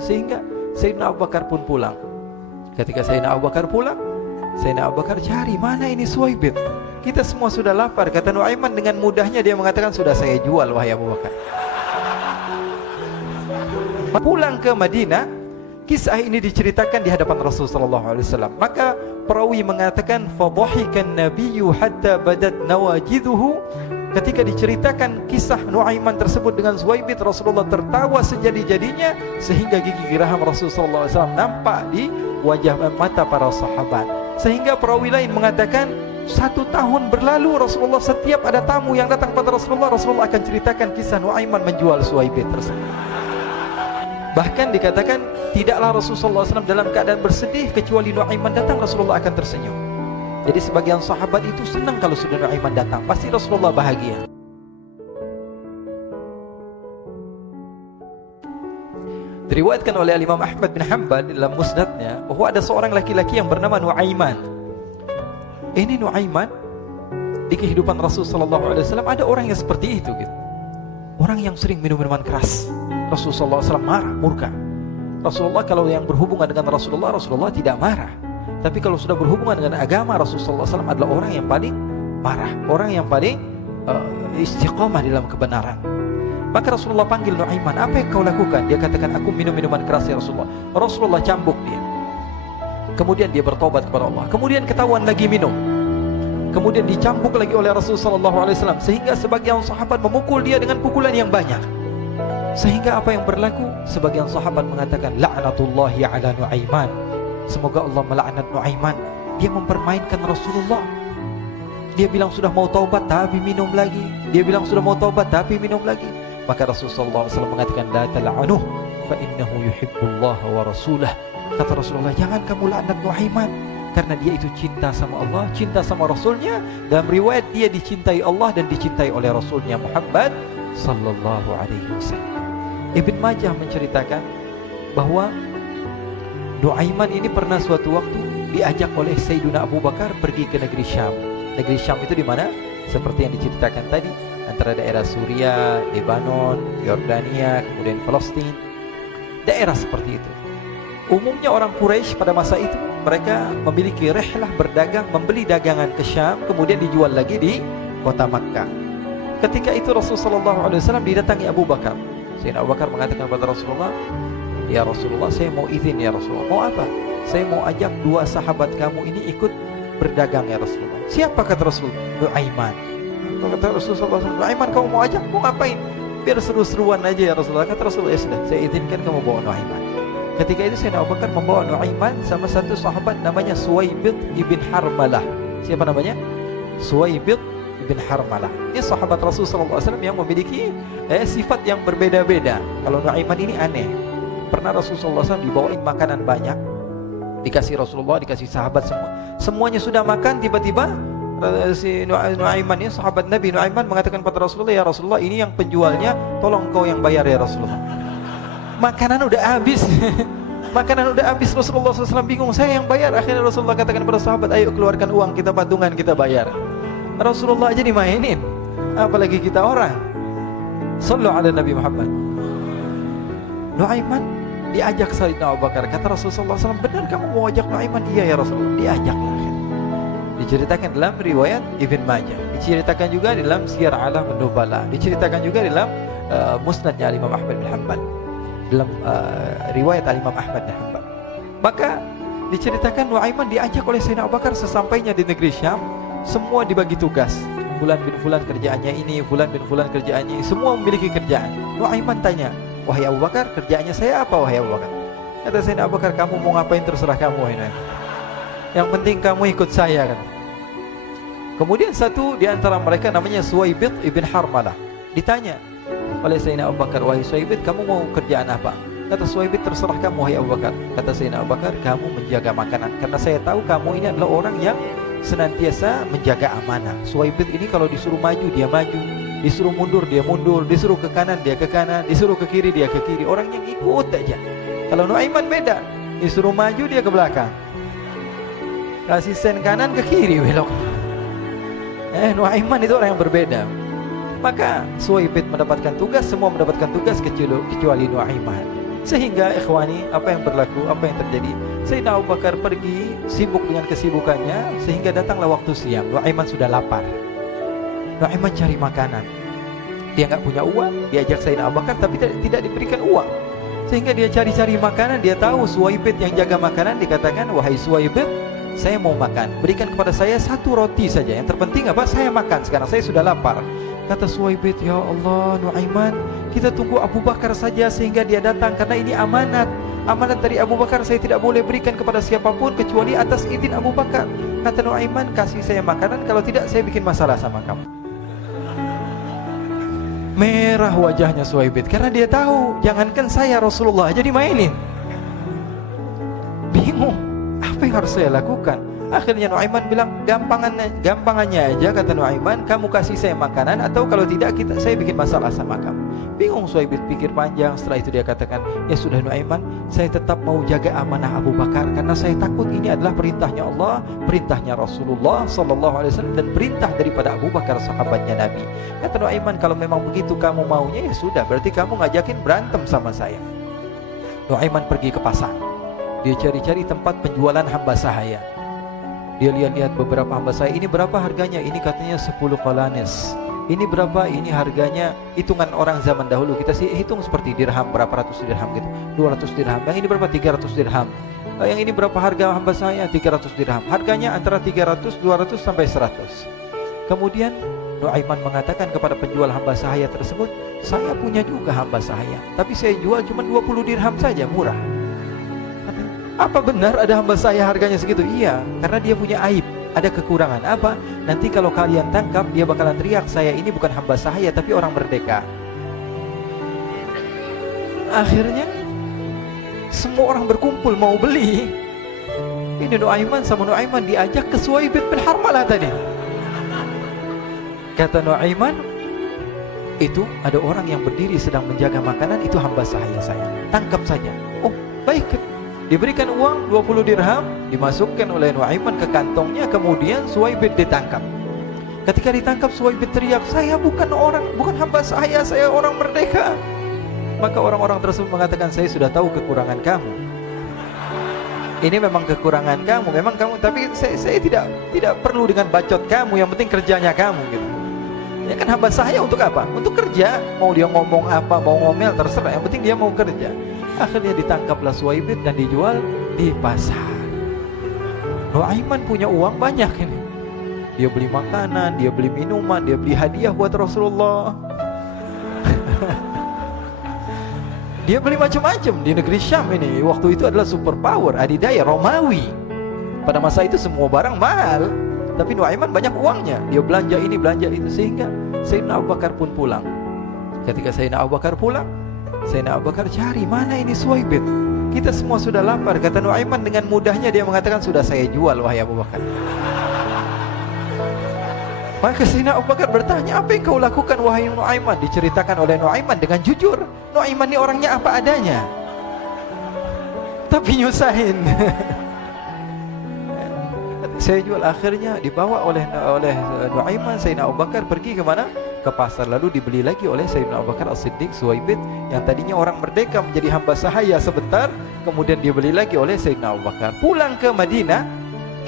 Sehingga Sayyidina Abu Bakar pun pulang. Ketika Sayyidina Abu Bakar pulang, Sayyidina Abu Bakar cari, mana ini Suwaibit? Kita semua sudah lapar. Kata Nuaiman dengan mudahnya dia mengatakan, sudah saya jual wahai Abu Bakar. Pulang ke Madinah, kisah ini diceritakan di hadapan Rasulullah SAW. Maka perawi mengatakan, fadhahikan nabiyyu hatta badat nawajiduhu. Ketika diceritakan kisah Nuaiman tersebut dengan Suwaibit, Rasulullah tertawa sejadi-jadinya sehingga gigi geraham Rasulullah SAW nampak di wajah mata para sahabat. Sehingga perawi lain mengatakan, 1 tahun berlalu Rasulullah setiap ada tamu yang datang pada Rasulullah, Rasulullah akan ceritakan kisah Nuaiman menjual Suwaibit tersebut. Bahkan dikatakan tidaklah Rasulullah SAW dalam keadaan bersedih kecuali Nuaiman datang, Rasulullah akan tersenyum. Jadi sebagian sahabat itu senang kalau sudah Nuaiman datang, pasti Rasulullah bahagia. Diriwayatkan oleh Imam Ahmad bin Hanbal dalam musnadnya bahwa ada seorang laki-laki yang bernama Nuaiman. Ini Nuaiman di kehidupan Rasulullah SAW ada orang yang seperti itu gitu. Orang yang sering minum minuman keras. Rasulullah SAW marah, murka. Rasulullah kalau yang berhubungan dengan Rasulullah tidak marah. Tapi kalau sudah berhubungan dengan agama, Rasulullah SAW adalah orang yang paling marah, orang yang paling istiqamah dalam kebenaran. Maka Rasulullah panggil Nuaiman, apa yang kau lakukan? Dia katakan, aku minum minuman keras ya Rasulullah. Rasulullah cambuk dia. Kemudian dia bertobat kepada Allah. Kemudian ketahuan lagi minum. Kemudian dicambuk lagi oleh Rasulullah SAW. Sehingga sebagian sahabat memukul dia dengan pukulan yang banyak. Sehingga apa yang berlaku? Sebagian sahabat mengatakan, la'natullahi ala Nuaiman. Semoga Allah melaknat Nuaiman. Dia mempermainkan Rasulullah. Dia bilang sudah mau taubat tapi minum lagi. Dia bilang sudah mau taubat tapi minum lagi. Maka Rasulullah SAW mengatakan, la tal'anuh fa innahu yuhibbullah wa rasulah. Kata Rasulullah, jangan kamu laknat Nuaiman, karena dia itu cinta sama Allah, cinta sama Rasulnya. Dalam riwayat dia dicintai Allah dan dicintai oleh Rasulnya Muhammad sallallahu alaihi wasallam. Ibn Majah menceritakan bahwa Nuaiman ini pernah suatu waktu diajak oleh Sayyidina Abu Bakar pergi ke negeri Syam. Negeri Syam itu di mana? Seperti yang diceritakan tadi, antara daerah Suriah, Lebanon, Yordania, kemudian Palestina. Daerah seperti itu. Umumnya orang Quraisy pada masa itu mereka memiliki rihlah berdagang, membeli dagangan ke Syam, kemudian dijual lagi di kota Makkah. Ketika itu Rasulullah SAW didatangi Abu Bakar. Sayyidina Abu Bakar mengatakan kepada Rasulullah, ya Rasulullah, saya mau izin ya Rasulullah. Mau apa? Saya mau ajak 2 sahabat kamu ini ikut berdagang ya Rasulullah. Siapa kata Rasul? Nuaiman. Kata Rasulullah, Nuaiman kamu mau ajak? Mau ngapain? Biar seru-seruan aja ya Rasulullah. Kata Rasulullah, ya sudah, saya izinkan kamu bawa Nuaiman. Ketika itu Sayyidina Abu Bakar membawa Nuaiman sama satu sahabat namanya Suwaibit ibn Harmalah. Siapa namanya? Suwaibit ibn Harmalah. Ini sahabat Rasulullah SAW yang memiliki sifat yang berbeda-beda. Kalau Nuaiman ini aneh. Pernah Rasulullah SAW dibawain makanan banyak, dikasih Rasulullah, dikasih sahabat semua. Semuanya sudah makan, tiba-tiba si Nuaiman ini, sahabat Nabi Nuaiman mengatakan kepada Rasulullah, ya Rasulullah, ini yang penjualnya, tolong kau yang bayar ya Rasulullah. Makanan udah habis. Makanan udah habis, Rasulullah SAW bingung, saya yang bayar. Akhirnya Rasulullah katakan kepada sahabat, ayo keluarkan uang, kita patungan, kita bayar. Rasulullah aja dimainin, apalagi kita orang. Sallu ala Nabi Muhammad. Nuaiman diajak Sayyidina Abu Bakar. Kata Rasulullah SAW, benar kamu mau ajak Nuaiman? Iya ya Rasulullah. Diajaklah. Diceritakan dalam riwayat Ibn Majah, diceritakan juga dalam Siyar A'lam An-Nubala, diceritakan juga dalam musnadnya Imam Ahmad bin Hanbal, dalam riwayat Imam Ahmad bin Hanbal. Maka diceritakan Nuaiman diajak oleh Sayyidina Abu Bakar. Sesampainya di negeri Syam, semua dibagi tugas. Fulan bin Fulan kerjaannya ini, Fulan bin Fulan kerjaannya ini, semua memiliki kerjaan. Nuaiman tanya, wahai Abu Bakar, kerjaannya saya apa wahai Abu Bakar? Kata Sayyidina Abu Bakar, kamu mau ngapain terserah kamu wahai Nuaiman. Yang penting kamu ikut saya kan. Kemudian satu di antara mereka namanya Suwaibit ibn Harmalah. Ditanya oleh Sayyidina Abu Bakar, wahai Suwaibit, kamu mau kerjaan apa? Kata Suwaibit, terserah kamu wahai Abu Bakar. Kata Sayyidina Abu Bakar, kamu menjaga makanan, karena saya tahu kamu ini adalah orang yang senantiasa menjaga amanah. Suwaibit ini kalau disuruh maju dia maju, disuruh mundur dia mundur, disuruh ke kanan dia ke kanan, disuruh ke kiri dia ke kiri. Orang yang ikut aja. Kalau Nuaiman beda, disuruh maju dia ke belakang, kasih sen kanan ke kiri belok. Nuaiman itu orang yang berbeda. Maka Suwaibit mendapatkan tugas, semua mendapatkan tugas kecuali Nuaiman. Sehingga ikhwani, apa yang berlaku, apa yang terjadi, Sayyidina Abu Bakar pergi sibuk dengan kesibukannya, sehingga datanglah waktu siang. Nuaiman sudah lapar. Nuaiman cari makanan. Dia nggak punya uang, diajak Sayyidina Abu Bakar tapi tidak diberikan uang. Sehingga dia cari-cari makanan. Dia tahu Suwaibid yang jaga makanan, dikatakan, wahai Suwaibid, saya mau makan, berikan kepada saya 1 roti saja. Yang terpenting apa? Saya makan sekarang, saya sudah lapar. Kata Suwaibid, ya Allah Nuaiman, kita tunggu Abu Bakar saja sehingga dia datang, karena ini amanat. Amanat dari Abu Bakar, saya tidak boleh berikan kepada siapapun kecuali atas izin Abu Bakar. Kata Nuaiman, kasih saya makanan, kalau tidak saya bikin masalah sama kamu. Merah wajahnya Suwaibid, karena dia tahu, jangankan saya, Rasulullah jadi mainin. Bingung, apa yang harus saya lakukan? Akhirnya Nuaiman bilang, gampangannya aja, kata Nuaiman, kamu kasih saya makanan, atau kalau tidak saya bikin masalah sama kamu. Bingung Suwaibid, pikir panjang. Setelah itu dia katakan, ya sudah Nuaiman, saya tetap mau jaga amanah Abu Bakar, karena saya takut ini adalah perintahnya Allah, perintahnya Rasulullah SAW, dan perintah daripada Abu Bakar, sahabatnya Nabi. Kata Nuaiman, kalau memang begitu kamu maunya, ya sudah, berarti kamu ngajakin berantem sama saya. Nuaiman pergi ke pasar. Dia cari-cari tempat penjualan hamba sahaya. Dia lihat-lihat beberapa hamba sahaya. Ini berapa harganya? Ini katanya 10 qalanes. Ini berapa? Ini harganya, hitungan orang zaman dahulu, kita sih hitung seperti dirham, berapa ratus dirham gitu, 200 dirham. Yang ini berapa? 300 dirham. Yang ini berapa harga hamba sahaya? 300 dirham. Harganya antara 300, 200 sampai 100. Kemudian Nuaiman mengatakan kepada penjual hamba sahaya tersebut, saya punya juga hamba sahaya, tapi saya jual cuma 20 dirham saja, murah. Apa benar ada hamba saya harganya segitu? Iya, karena dia punya aib, ada kekurangan. Apa? Nanti kalau kalian tangkap, dia bakalan teriak, saya ini bukan hamba sahaya tapi orang merdeka. Akhirnya semua orang berkumpul mau beli. Ini Nuaiman sama Nuaiman diajak ke Suwaibid bin Harmalah tadi. Kata Nuaiman, itu ada orang yang berdiri sedang menjaga makanan, itu hamba sahaya saya, tangkap saja. Oh baik. Diberikan uang 20 dirham, dimasukkan oleh Nuaiman ke kantongnya, kemudian Suwaibid ditangkap. Ketika ditangkap, Suwaibid teriak, saya bukan hamba saya orang merdeka. Maka orang-orang tersebut mengatakan, saya sudah tahu kekurangan kamu. Ini memang kekurangan kamu, memang kamu, tapi saya tidak perlu dengan bacot kamu, yang penting kerjanya kamu gitu. Ya kan hamba saya untuk apa? Untuk kerja. Mau dia ngomong apa, mau ngomel terserah, yang penting dia mau kerja. Akhirnya ditangkaplah Suwaibid dan dijual di pasar. Nuaiman punya uang banyak ini. Dia beli makanan, dia beli minuman, dia beli hadiah buat Rasulullah. Dia beli macam-macam di negeri Syam ini. Waktu itu adalah superpower, adidaya Romawi. Pada masa itu semua barang mahal, tapi Nuaiman banyak uangnya. Dia belanja ini, belanja itu, sehingga Sayyidina Abu Bakar pun pulang. Ketika Sayyidina Abu Bakar pulang, Sayyidina Abu Bakar cari, mana ini Suwaibid? Kita semua sudah lapar. Kata Nuaiman dengan mudahnya dia mengatakan, sudah saya jual wahai Abu Bakar. Maka Sayyidina Abu Bakar bertanya, apa yang kau lakukan wahai Nuaiman? Diceritakan oleh Nuaiman dengan jujur. Nuaiman ini orangnya apa adanya, tapi nyusahin. Saya jual. Akhirnya dibawa oleh Nuaiman, Sayyidina Abu Bakar pergi ke mana? Ke pasar, lalu dibeli lagi oleh Sayyidina Abu Bakar As-Siddiq. Suwaibid yang tadinya orang merdeka menjadi hamba sahaya sebentar, kemudian dibeli lagi oleh Sayyidina Abu Bakar. Pulang ke Madinah,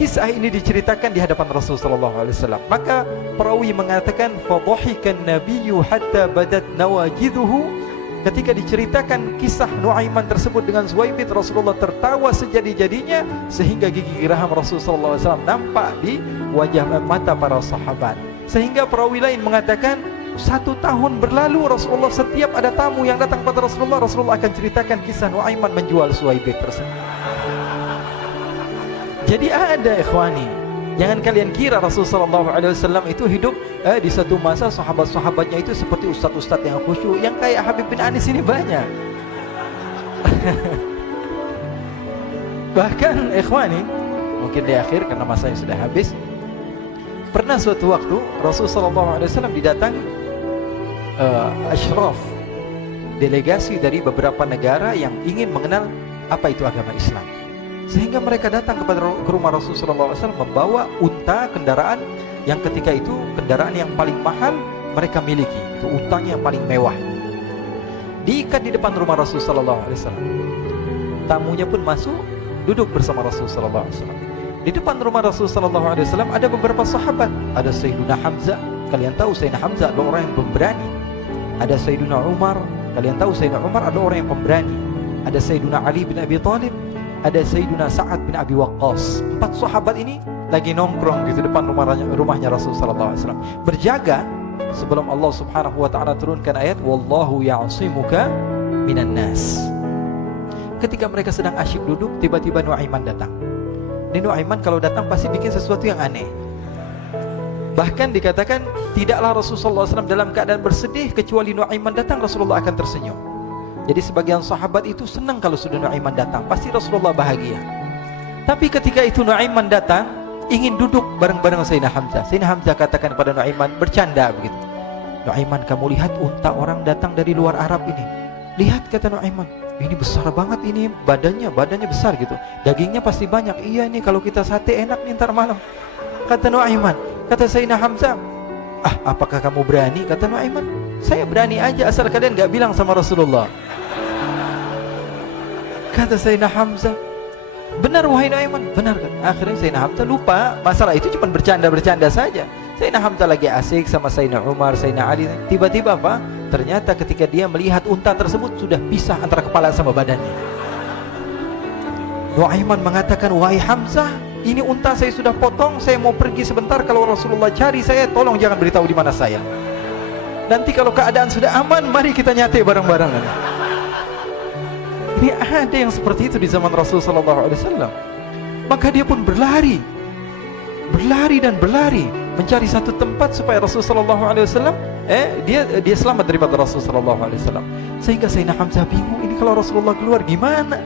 kisah ini diceritakan di hadapan Rasulullah SAW. Maka perawi mengatakan, fadhahikan nabiyyu hatta badat nawajiduhu. Ketika diceritakan kisah Nuaiman tersebut dengan Suwaibid, Rasulullah tertawa sejadi-jadinya sehingga gigi geraham Rasulullah SAW nampak di wajah mata para sahabat. Sehingga perawi lain mengatakan, 1 tahun berlalu Rasulullah, setiap ada tamu yang datang pada Rasulullah, Rasulullah akan ceritakan kisah Nuaiman menjual Suwaibid tersebut. Jadi ada ikhwani, jangan kalian kira Rasulullah SAW itu hidup di satu masa sahabat-sahabatnya itu seperti ustadz-ustadz yang khusyuk, yang kayak Habib bin Anis ini banyak. Bahkan ikhwani, mungkin di akhir karena masanya sudah habis, pernah suatu waktu Rasulullah SAW didatangi asyraf, delegasi dari beberapa negara yang ingin mengenal apa itu agama Islam. Sehingga mereka datang ke rumah Rasulullah SAW membawa unta, kendaraan yang ketika itu kendaraan yang paling mahal mereka miliki, itu untanya yang paling mewah. diikat di depan rumah Rasul sallallahu alaihi wasallam. Tamunya pun masuk, duduk bersama Rasul sallallahu alaihi wasallam. Di depan rumah Rasul sallallahu alaihi wasallam ada beberapa sahabat. Ada Sayyidina Hamzah, kalian tahu Sayyidina Hamzah adalah orang yang pemberani. Ada Sayyidina Umar, kalian tahu Sayyidina Umar adalah orang yang pemberani. Ada Sayyidina Ali bin Abi Thalib, ada Sayyidina Sa'ad bin Abi Waqqas. 4 sahabat ini lagi nongkrong gitu depan rumahnya Rasul sallallahu alaihi wasallam, berjaga sebelum Allah Subhanahu wa taala turunkan ayat wallahu ya'simuka minan nas. Ketika mereka sedang asyik duduk, tiba-tiba Nuaiman datang. Ini Nuaiman kalau datang pasti bikin sesuatu yang aneh. Bahkan dikatakan tidaklah Rasulullah SAW dalam keadaan bersedih, kecuali Nuaiman datang Rasulullah akan tersenyum. Jadi sebagian sahabat itu senang kalau sudah Nuaiman datang, pasti Rasulullah bahagia. Tapi ketika itu Nuaiman datang, ingin duduk bareng-bareng Sayyidina Hamzah. Sayyidina Hamzah katakan kepada Nuaiman, bercanda begitu. Nuaiman, kamu lihat unta orang datang dari luar Arab ini. Lihat, kata Nuaiman, ini besar banget ini, badannya besar gitu. Dagingnya pasti banyak. Iya nih kalau kita sate enak nih ntar malam. Kata Nuaiman. Kata Sayyidina Hamzah, apakah kamu berani? Kata Nuaiman, saya berani aja asal kalian gak bilang sama Rasulullah. Kata Sayyidina Hamzah, benar wahai Nuaiman, benar kan? Akhirnya Sayyidina Hamzah lupa masalah itu, cuma bercanda-bercanda saja. Sayyidina Hamzah lagi asik sama Sayyidina Umar, Sayyidina Ali. Tiba-tiba apa? Ternyata ketika dia melihat unta tersebut sudah pisah antara kepala sama badannya. Nuaiman mengatakan, wahai Hamzah, ini unta saya sudah potong, saya mau pergi sebentar. Kalau Rasulullah cari saya, tolong jangan beritahu di mana saya. Nanti kalau keadaan sudah aman, mari kita nyate bareng-bareng. Ini ada yang seperti itu di zaman Rasul sallallahu alaihi wasallam. Maka dia pun berlari dan berlari mencari satu tempat supaya Rasul sallallahu alaihi wasallam dia selamat daripada Rasul sallallahu alaihi wasallam. Sehingga Sayyidina Hamzah bingung, ini kalau Rasulullah keluar gimana?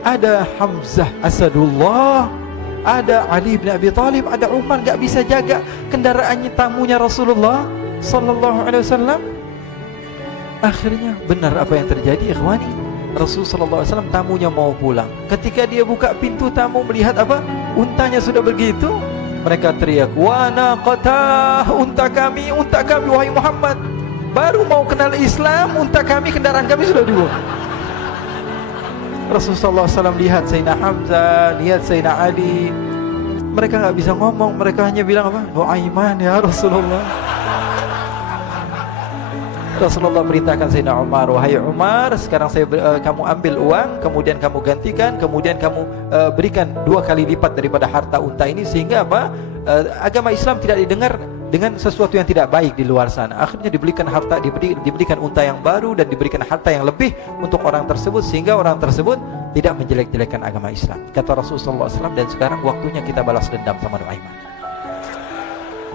Ada Hamzah Asadullah, ada Ali bin Abi Thalib, ada Umar, gak bisa jaga kendaraannya tamunya Rasulullah sallallahu alaihi wasallam. Akhirnya benar apa yang terjadi, ikhwani. Rasul sallallahu alaihi wasallam tamunya mau pulang. Ketika dia buka pintu tamu melihat apa? Untanya sudah begitu. Mereka teriak, "Wa naqatah, unta kami wahai Muhammad. Baru mau kenal Islam, unta kami, kendaraan kami sudah dibuang." Rasulullah SAW lihat Sayyidina Hamzah, lihat Sayyidina Ali. Mereka gak bisa ngomong, mereka hanya bilang apa? Nuaiman ya Rasulullah. Rasulullah perintahkan Sayyidina Umar, wahai Umar, sekarang kamu ambil uang, kemudian kamu gantikan, kemudian kamu berikan 2 kali lipat daripada harta unta ini, sehingga apa? Agama Islam tidak didengar dengan sesuatu yang tidak baik di luar sana. Akhirnya diberikan harta, diberikan unta yang baru dan diberikan harta yang lebih untuk orang tersebut, sehingga orang tersebut tidak menjelek-jelekan agama Islam. Kata Rasulullah SAW, dan sekarang waktunya kita balas dendam sama Nuaiman.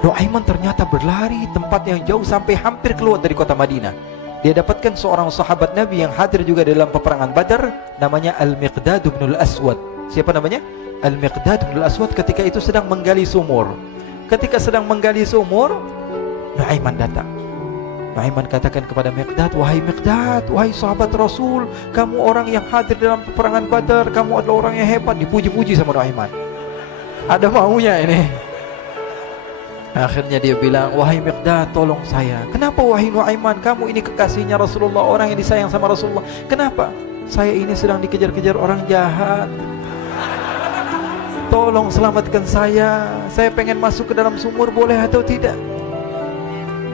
Nuaiman ternyata berlari tempat yang jauh sampai hampir keluar dari kota Madinah. Dia dapatkan seorang sahabat Nabi yang hadir juga dalam peperangan Badar, namanya Al-Miqdad bin Al-Aswad. Siapa namanya? Al-Miqdad bin Al-Aswad ketika itu sedang menggali sumur. Ketika sedang menggali sumur, Nuaiman datang. Nuaiman katakan kepada Miqdad, wahai Miqdad, wahai sahabat Rasul, kamu orang yang hadir dalam peperangan Badar, kamu adalah orang yang hebat. Dipuji-puji sama Nuaiman. Ada maunya ini. Akhirnya dia bilang, wahai Miqdad, tolong saya. Kenapa wahai Nuaiman? Kamu ini kekasihnya Rasulullah, orang yang disayang sama Rasulullah. Kenapa? Saya ini sedang dikejar-kejar orang jahat. Tolong selamatkan saya. Saya pengen masuk ke dalam sumur, boleh atau tidak?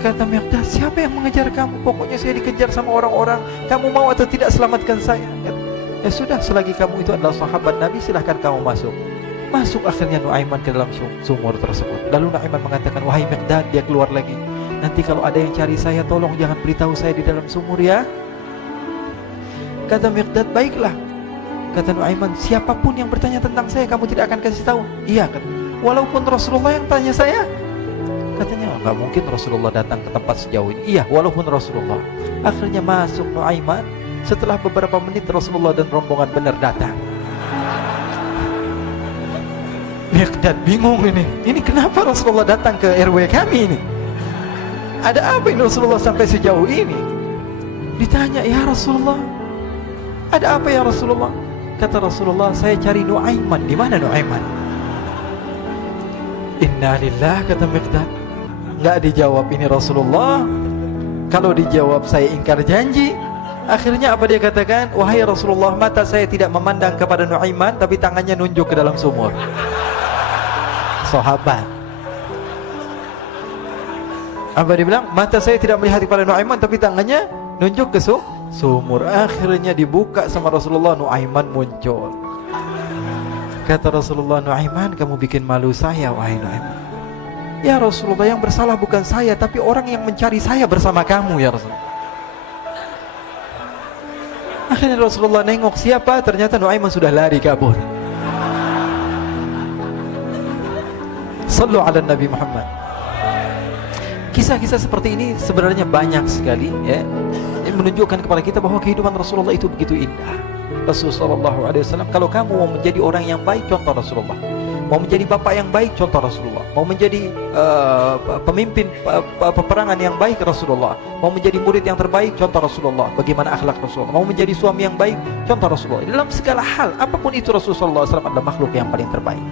Kata Miqdad, siapa yang mengejar kamu? Pokoknya saya dikejar sama orang-orang. Kamu mau atau tidak selamatkan saya? Ya sudah, selagi kamu itu adalah sahabat Nabi, silahkan kamu masuk. Masuk akhirnya Nuaiman ke dalam sumur tersebut. Lalu Nuaiman mengatakan, wahai Miqdad, dia keluar lagi. Nanti kalau ada yang cari saya, tolong jangan beritahu saya di dalam sumur ya. Kata Miqdad, baiklah. Kata Nuaiman, siapapun yang bertanya tentang saya, kamu tidak akan kasih tahu. Iya, kata. Walaupun Rasulullah yang tanya saya. Katanya, enggak mungkin Rasulullah datang ke tempat sejauh ini. Iya, walaupun Rasulullah. Akhirnya masuk Nuaiman. Setelah beberapa menit Rasulullah dan rombongan benar datang. Miqdad bingung ini. Ini kenapa Rasulullah datang ke RW kami ini? Ada apa ini Rasulullah sampai sejauh ini? Ditanya, ya Rasulullah, ada apa ya Rasulullah? Kata Rasulullah, saya cari Nuaiman. Di mana Nuaiman? Innalillah, kata Miqdad. Enggak dijawab ini Rasulullah. Kalau dijawab saya ingkar janji. Akhirnya apa dia katakan? Wahai Rasulullah, mata saya tidak memandang kepada Nuaiman, tapi tangannya nunjuk ke dalam sumur. Sahabat. Apa dia bilang? Mata saya tidak melihat kepada Nuaiman, tapi tangannya nunjuk ke sumur. Akhirnya dibuka sama Rasulullah, Nuaiman muncul. Kata Rasulullah, Nuaiman, kamu bikin malu saya, wahai Nuaiman. Ya Rasulullah, yang bersalah bukan saya, tapi orang yang mencari saya bersama kamu, ya Rasulullah. Akhirnya Rasulullah nengok, siapa? Ternyata Nuaiman sudah lari kabur. Sallu ala Nabi Muhammad. Kisah-kisah seperti ini sebenarnya banyak sekali, ya. Ini menunjukkan kepada kita bahwa kehidupan Rasulullah itu begitu indah. Rasulullah SAW, kalau kamu mau menjadi orang yang baik, contoh Rasulullah. Mau menjadi bapak yang baik, contoh Rasulullah. Mau menjadi pemimpin peperangan yang baik, Rasulullah. Mau menjadi murid yang terbaik, contoh Rasulullah. Bagaimana akhlak Rasulullah. Mau menjadi suami yang baik, contoh Rasulullah. Dalam segala hal, apapun itu, Rasulullah SAW adalah makhluk yang paling terbaik.